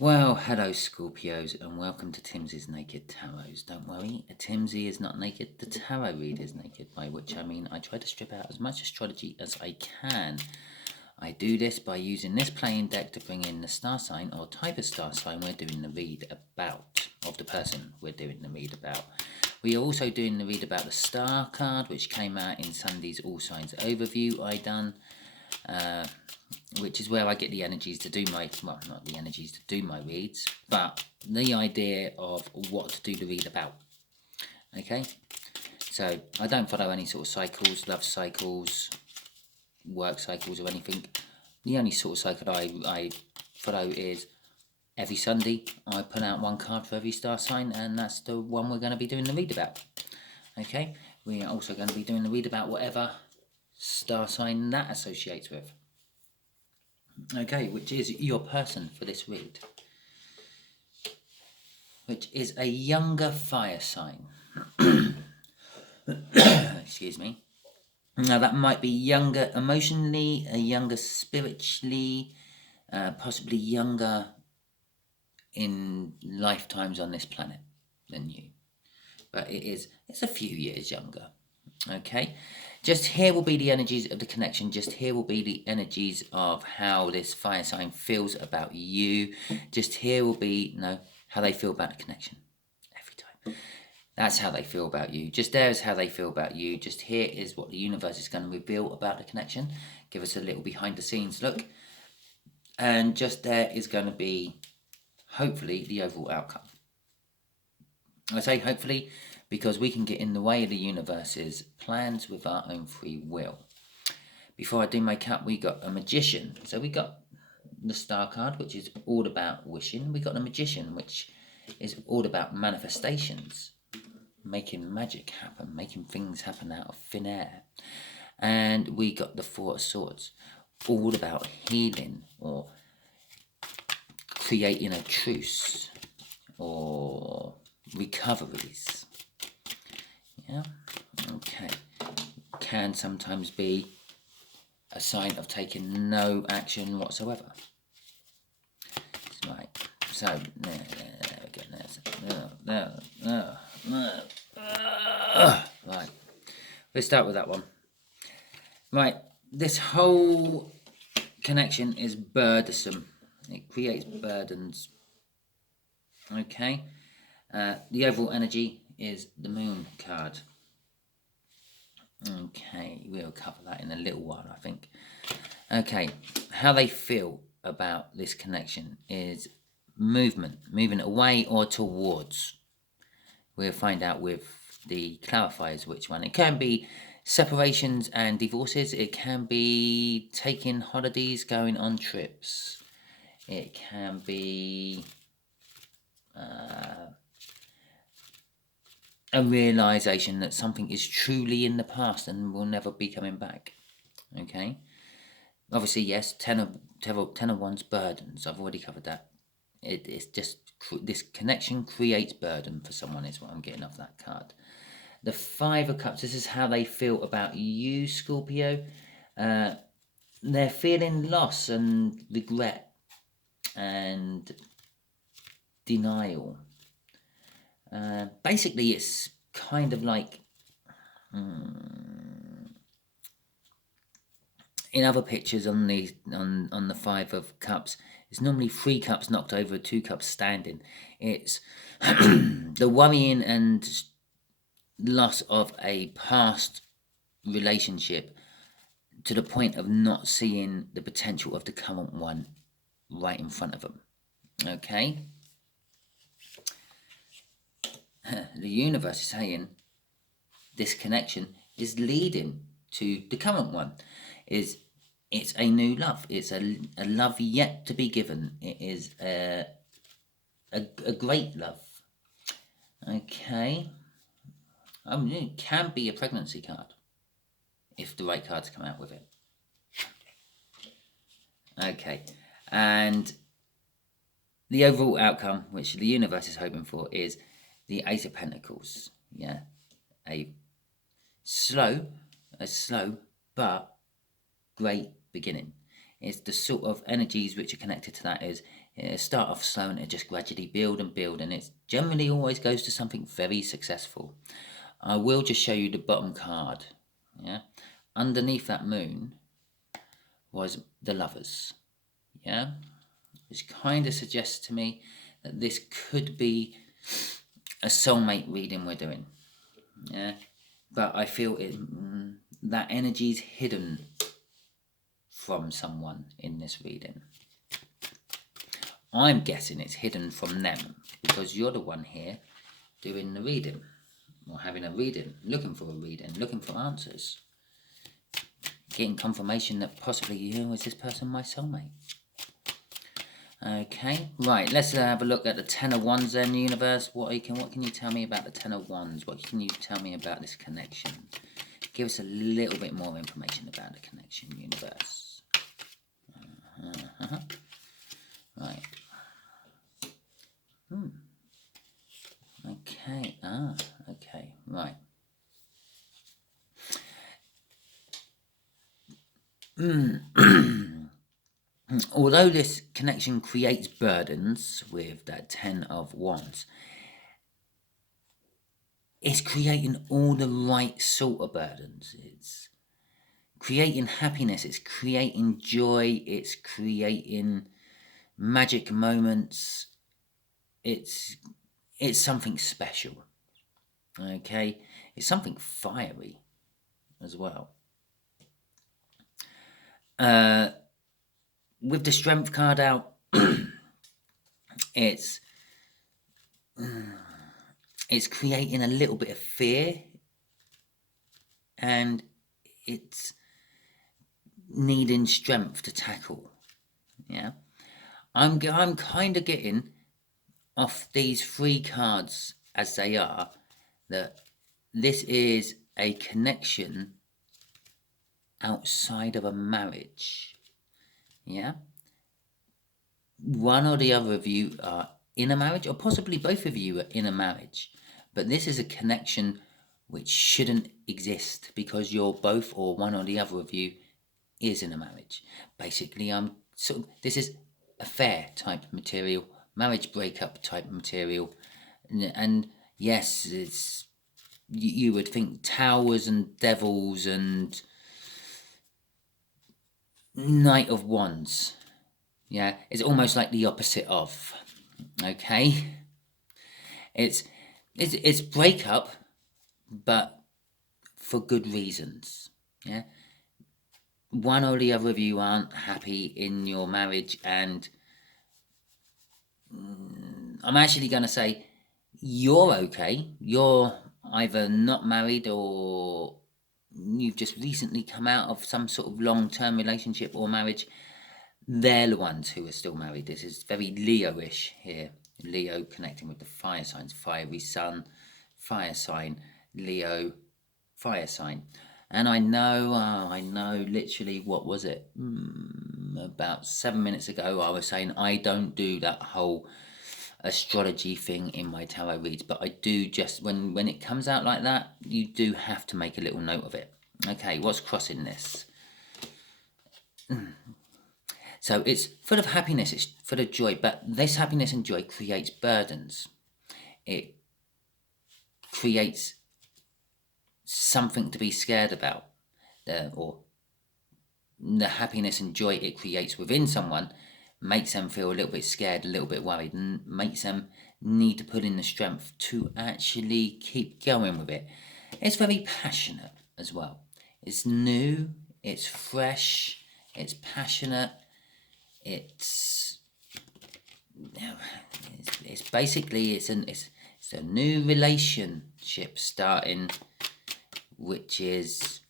Well, hello Scorpios and welcome to Timsy's Naked Tarots. Don't worry, Timsy is not naked, the tarot reader is naked, by which I mean I try to strip out as much astrology as I can. I do this by using this playing deck to bring in the star sign or type of star sign we're doing the read about, of the person we're doing the read about. We are also doing the read about the star card, which came out in Sunday's All Signs overview I done. Which is where I get the energies to do my, well, not the energies to do my reads, but the idea of what to do the read about. Okay, so I don't follow any sort of cycles, love cycles, work cycles or anything. The only sort of cycle I follow is every Sunday I put out one card for every star sign, and that's the one we're going to be doing the read about. Okay, we are also going to be doing the read about whatever star sign that associates with. Okay, which is your person for this read, which is a younger fire sign. Excuse me. Now that might be younger emotionally, younger spiritually, possibly younger in lifetimes on this planet than you, but it's a few years younger. Okay, just here will be the energies of the connection. Just here will be the energies of how this fire sign feels about you. Just here will be, how they feel about the connection. Every time. That's how they feel about you. Just there is how they feel about you. Just here is what the universe is going to reveal about the connection. Give us a little behind the scenes look. And just there is going to be, hopefully, the overall outcome. I say hopefully because we can get in the way of the universe's plans with our own free will. Before I do my cut, we got a magician. So we got the star card, which is all about wishing. We got the magician, which is all about manifestations, making magic happen, making things happen out of thin air. And we got the Four of Swords, all about healing or creating a truce or recoveries. Yeah, okay. Can sometimes be a sign of taking no action whatsoever. Right, so there we go. Right, let's start with that one. Right, this whole connection is burdensome. It creates burdens. Okay, the overall energy is the Moon card. Okay, we'll cover that in a little while, I think. Okay, how they feel about this connection is moving away or towards. We'll find out with the clarifiers which one. It can be separations and divorces. It can be taking holidays, going on trips. It can be a realization that something is truly in the past and will never be coming back. Okay, obviously yes, 10 of Wands burdens. I've already covered that. It's just this connection creates burden for someone is what I'm getting off that card. The Five of Cups, this is how they feel about you, Scorpio. They're feeling loss and regret and denial. Basically, it's kind of like in other pictures on the Five of Cups, it's normally 3 cups knocked over, 2 cups standing. It's the worrying and loss of a past relationship to the point of not seeing the potential of the current one right in front of them. Okay. The universe is saying this connection is leading to the current one. It's a new love. It's a love yet to be given. It is a great love. Okay. It can be a pregnancy card if the right cards come out with it. Okay. And the overall outcome, which the universe is hoping for, is the Ace of Pentacles. Yeah. A slow but great beginning. It's the sort of energies which are connected to that is start off slow and it just gradually build and build, and it generally always goes to something very successful. I will just show you the bottom card. Yeah, underneath that moon was the Lovers. Yeah, which kind of suggests to me that this could be a soulmate reading we're doing. Yeah, but I feel that energy is hidden from someone in this reading. I'm guessing it's hidden from them because you're the one here doing the reading, or having a reading, looking for a reading, looking for answers, getting confirmation that possibly is this person my soulmate. Okay, right, let's have a look at the Ten of Wands then, universe. What can you tell me about the Ten of Wands? What can you tell me about this connection? Give us a little bit more information about the connection, universe. Right. Okay, okay, right. Although this connection creates burdens with that Ten of Wands, it's creating all the right sort of burdens. It's creating happiness, it's creating joy, it's creating magic moments. It's something special. Okay? It's something fiery as well. With the Strength card out, it's creating a little bit of fear, and it's needing strength to tackle. Yeah, I'm kind of getting off these 3 cards as they are that this is a connection outside of a marriage. Yeah, one or the other of you are in a marriage, or possibly both of you are in a marriage, but this is a connection which shouldn't exist because you're both, or one or the other of you is in a marriage. Basically, this is affair type material, marriage breakup type material, and yes, it's you would think towers and devils and Knight of Wands. Yeah, it's almost like the opposite of. Okay, it's breakup, but for good reasons. Yeah, one or the other of you aren't happy in your marriage, and I'm actually going to say you're okay. You're either not married, or you've just recently come out of some sort of long-term relationship or marriage. They're the ones who are still married. This is very Leo-ish here. Leo connecting with the fire signs, fiery sun, fire sign, Leo, fire sign. And I know, literally, what was it? About 7 minutes ago, I was saying I don't do that whole astrology thing in my tarot reads, but I do just, when it comes out like that, you do have to make a little note of it. Okay, what's crossing this? So it's full of happiness, it's full of joy, but this happiness and joy creates burdens. It creates something to be scared about, or the happiness and joy it creates within someone makes them feel a little bit scared, a little bit worried, and makes them need to put in the strength to actually keep going with it. It's very passionate as well. It's new, it's fresh, it's passionate. It's basically it's a new relationship starting, which is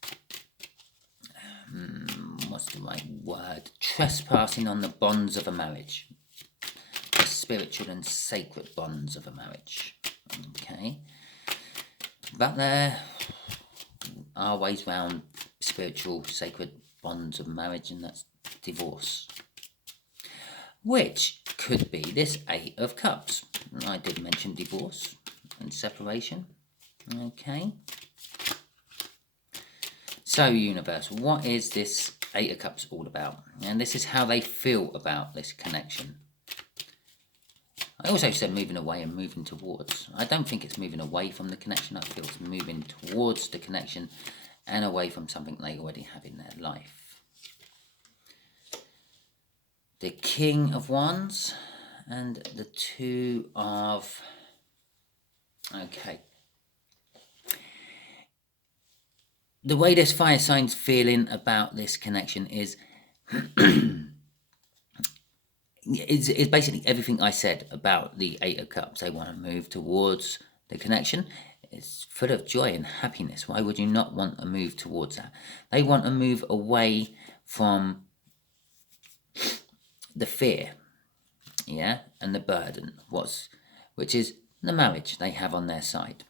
what's the right word? Trespassing on the bonds of a marriage, the spiritual and sacred bonds of a marriage. Okay, but there are ways round spiritual, sacred bonds of marriage, and that's divorce, which could be this 8 of Cups. I did mention divorce and separation. Okay. So, universe, what is this Eight of Cups all about. And this is how they feel about this connection. I also said moving away and moving towards. I don't think it's moving away from the connection. I feel it's moving towards the connection and away from something they already have in their life. The King of Wands and the Two of... Okay. The way this fire sign's feeling about this connection is... It's basically everything I said about the Eight of Cups. They want to move towards the connection. It's full of joy and happiness. Why would you not want to move towards that? They want to move away from the fear, yeah, and the burden, which is the marriage they have on their side,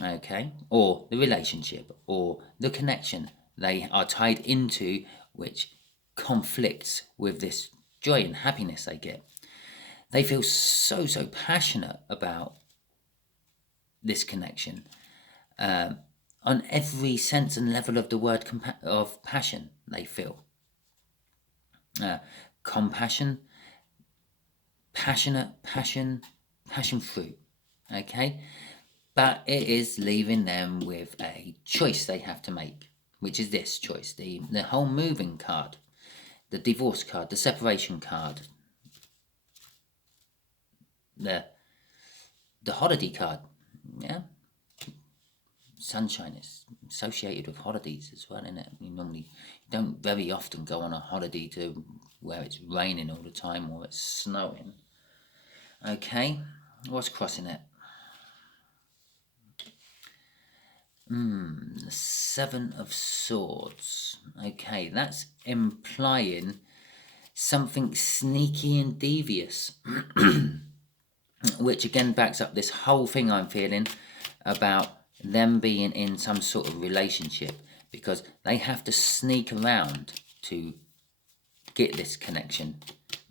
okay, or the relationship, or the connection they are tied into, which conflicts with this joy and happiness they get. They feel so passionate about this connection, on every sense and level of the word of passion. They feel compassion, passionate, passion fruit, okay, but it is leaving them with a choice they have to make, which is this choice, the whole moving card, the divorce card, the separation card, the holiday card, yeah. Sunshine is associated with holidays as well, isn't it? You don't very often go on a holiday to where it's raining all the time or it's snowing. Okay, what's crossing it? The Seven of Swords. Okay, that's implying something sneaky and devious, which again backs up this whole thing I'm feeling about them being in some sort of relationship, because they have to sneak around to get this connection,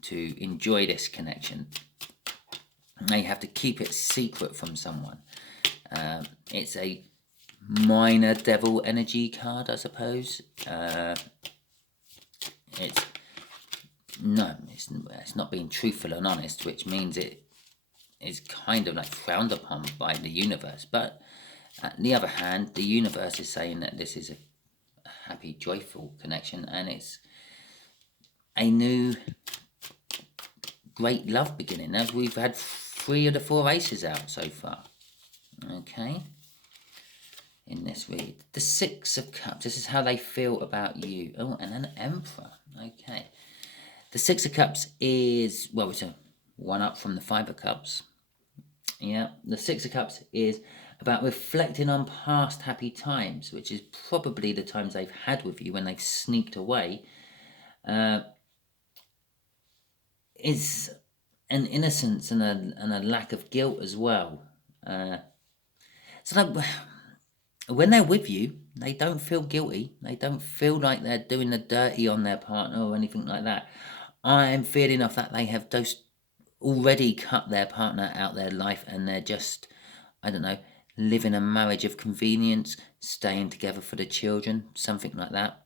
to enjoy this connection. They have to keep it secret from someone. It's a minor devil energy card, I suppose. It's not being truthful and honest, which means it is kind of like frowned upon by the universe. But on the other hand, the universe is saying that this is a happy, joyful connection, and it's a new great love beginning, as we've had 3 of the 4 aces out so far. Okay, in this read, the Six of Cups. This is how they feel about you. Oh, and an Emperor. Okay, the Six of Cups is, well, it's a 1 up from the 5 of Cups. Yeah, the Six of Cups is about reflecting on past happy times, which is probably the times they've had with you when they've sneaked away. Is an innocence and a lack of guilt as well. So like, when they're with you, they don't feel guilty. They don't feel like they're doing the dirty on their partner or anything like that. I'm feeling off that they have just already cut their partner out their life, and they're just, I don't know, living a marriage of convenience, staying together for the children, something like that.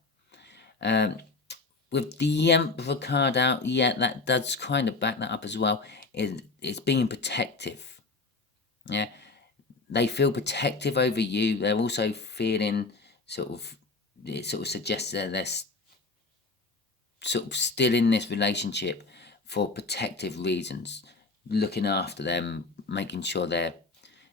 With the Emperor card out, yeah, that does kind of back that up as well. It's being protective. Yeah, they feel protective over you. They're also feeling it sort of suggests that they're sort of still in this relationship for protective reasons, looking after them, making sure they're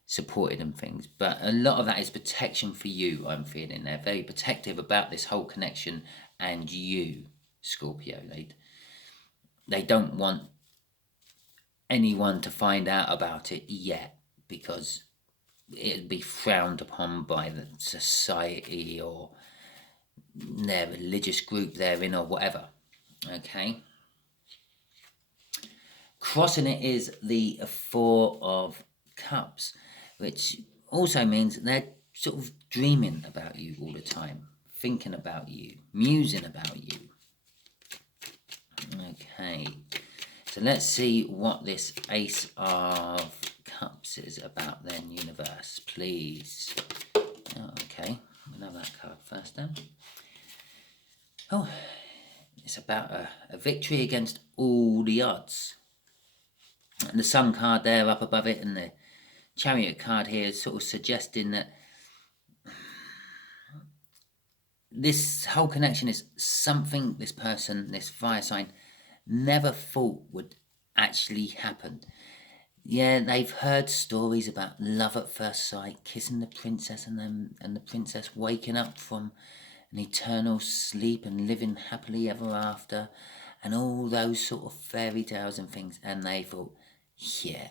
supported and things. But a lot of that is protection for you, I'm feeling. They're very protective about this whole connection and you, Scorpio. They don't want anyone to find out about it yet, because it'd be frowned upon by the society or their religious group they're in or whatever. Okay. Crossing it is the Four of Cups, which also means they're sort of dreaming about you all the time, thinking about you, musing about you. Okay, so let's see what this Ace of Cups is about then, universe, please. Oh, okay, we'll have that card first then. Oh, It's about a victory against all the odds. And the Sun card there up above it, and the Chariot card here is sort of suggesting that this whole connection is something this person, this fire sign, never thought would actually happen. Yeah, they've heard stories about love at first sight, kissing the princess, and the princess waking up from an eternal sleep and living happily ever after, and all those sort of fairy tales and things. And they thought, yeah,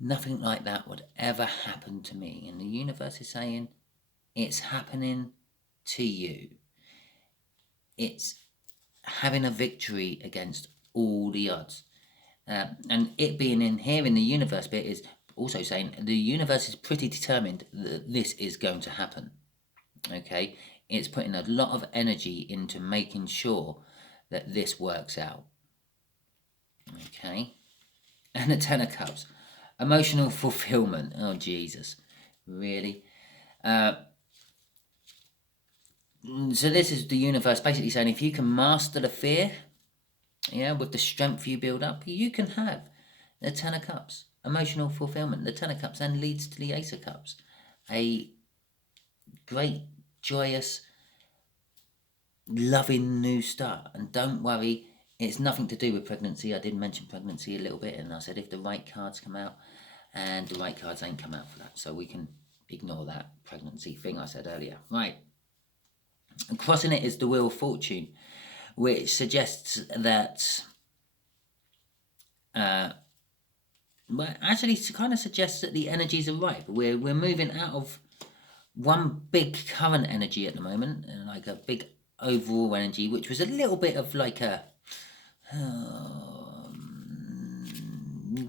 nothing like that would ever happen to me. And the universe is saying, it's happening to you. It's having a victory against all the odds. And it being in here in the universe bit is also saying the universe is pretty determined that this is going to happen. Okay, it's putting a lot of energy into making sure that this works out. Okay, and the Ten of Cups, emotional fulfillment. Oh Jesus, really? So this is the universe basically saying, if you can master the fear, yeah, with the strength you build up, you can have the Ten of Cups, emotional fulfillment. The Ten of Cups then leads to the Ace of Cups, a great, joyous, loving new start. And don't worry, it's nothing to do with pregnancy. I did mention pregnancy a little bit, and I said if the right cards come out, and the right cards ain't come out for that, so we can ignore that pregnancy thing I said earlier. Right. And crossing it is the Wheel of Fortune, which suggests that, well, actually it kind of suggests that the energies are right. We're moving out of one big current energy at the moment, like a big overall energy, which was a little bit of like a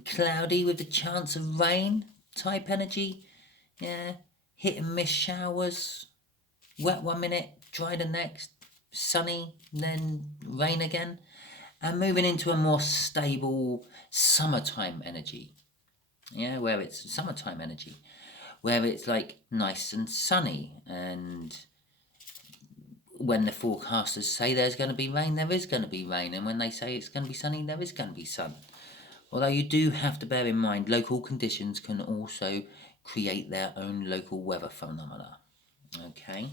cloudy with the chance of rain type energy. Yeah, hit and miss showers, wet one minute, dry the next, sunny, then rain again, and moving into a more stable summertime energy. Yeah, where it's summertime energy, where it's like nice and sunny, and when the forecasters say there's going to be rain, there is going to be rain, and when they say it's going to be sunny, there is going to be sun. Although you do have to bear in mind, local conditions can also create their own local weather phenomena. Okay?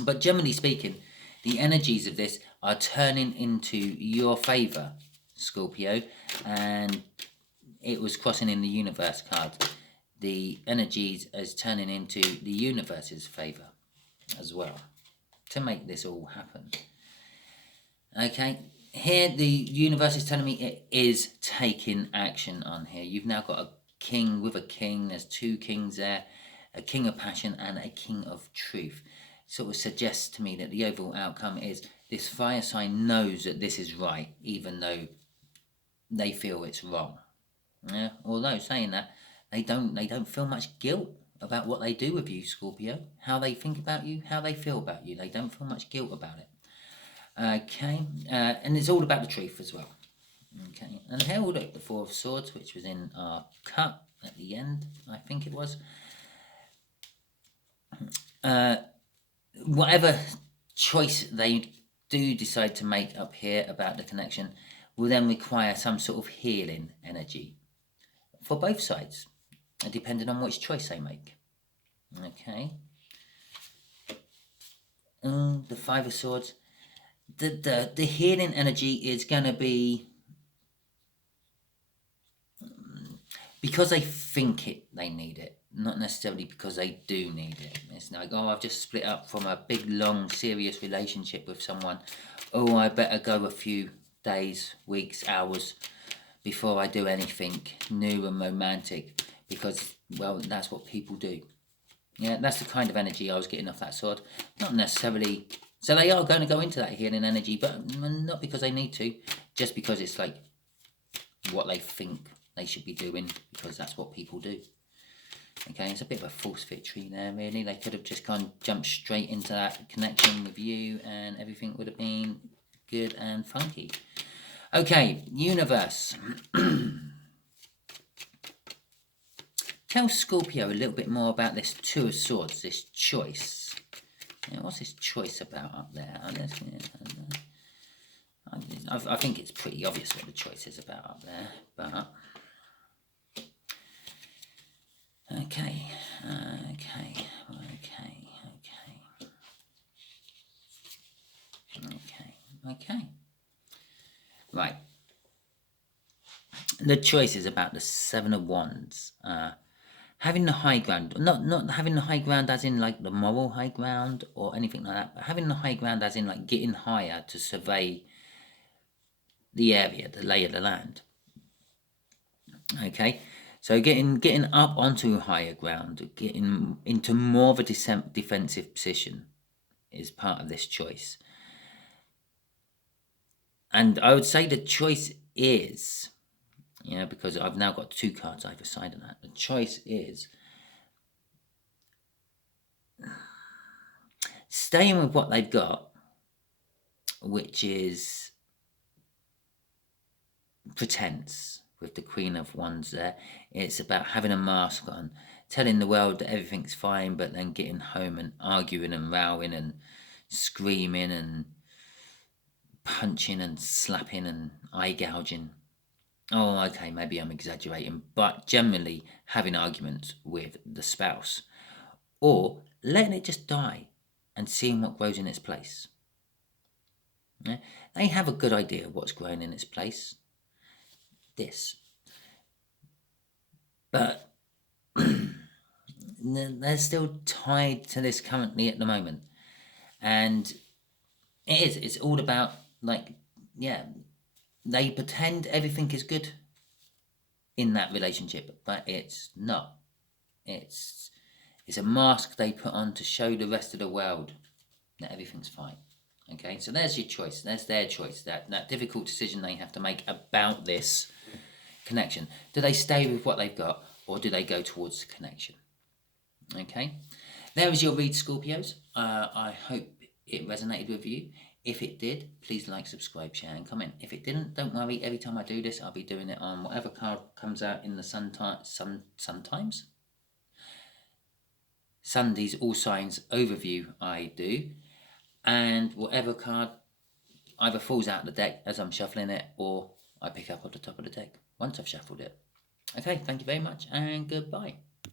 But generally speaking, the energies of this are turning into your favour, Scorpio, and it was crossing in the universe card. The energies is turning into the universe's favour as well to make this all happen. Okay, here the universe is telling me it is taking action on here. You've now got a king with a king. There's two kings there, a king of passion and a king of truth. Sort of suggests to me that the overall outcome is this fire sign knows that this is right, even though they feel it's wrong. Yeah. Although saying that, they don't feel much guilt about what they do with you, Scorpio. How they think about you, how they feel about you. They don't feel much guilt about it. Okay, and it's all about the truth as well. Okay, and here we'll look at the Four of Swords, which was in our cut at the end, I think it was. Whatever choice they do decide to make up here about the connection will then require some sort of healing energy for both sides, depending on which choice they make. Okay. The Five of Swords. The healing energy is going to be because they think they need it, not necessarily because they do need it. It's like, oh, I've just split up from a big, long, serious relationship with someone. Oh, I better go a few days, weeks, hours before I do anything new and romantic, because, well, that's what people do. Yeah, that's the kind of energy I was getting off that sword. Not necessarily. So they are going to go into that healing energy, but not because they need to, just because it's like what they think they should be doing, because that's what people do. Okay, it's a bit of a false victory there, really. They could have just kind of jumped straight into that connection with you and everything would have been good and funky. Okay, universe. Tell Scorpio a little bit more about this Two of Swords, this choice. Yeah, what's this choice about up there? I think it's pretty obvious what the choice is about up there, but okay. Right. The choice is about the Seven of Wands. Having the high ground, not having the high ground as in like the moral high ground or anything like that, but having the high ground as in like getting higher to survey the area, the lay of the land. Okay, so getting up onto higher ground, getting into more of a defensive position is part of this choice. And I would say the choice is, because I've now got 2 cards either side of that. The choice is staying with what they've got, which is pretense with the Queen of Wands there. It's about having a mask on, telling the world that everything's fine, but then getting home and arguing and rowing and screaming and punching and slapping and eye gouging. Oh, okay, maybe I'm exaggerating, but generally having arguments with the spouse, or letting it just die and seeing what grows in its place. Yeah? They have a good idea of what's growing in its place. This. But they're still tied to this currently at the moment. And it's all about, they pretend everything is good in that relationship, but it's not. It's a mask they put on to show the rest of the world that everything's fine. Okay, so there's your choice. There's their choice. That difficult decision they have to make about this connection. Do they stay with what they've got, or do they go towards the connection? Okay, there is your read, Scorpios. I hope it resonated with you. If it did, please like, subscribe, share, and comment. If it didn't, don't worry. Every time I do this, I'll be doing it on whatever card comes out in the sometimes. Sunday's All Signs overview I do, and whatever card either falls out of the deck as I'm shuffling it, or I pick up at the top of the deck once I've shuffled it. Okay, thank you very much, and goodbye.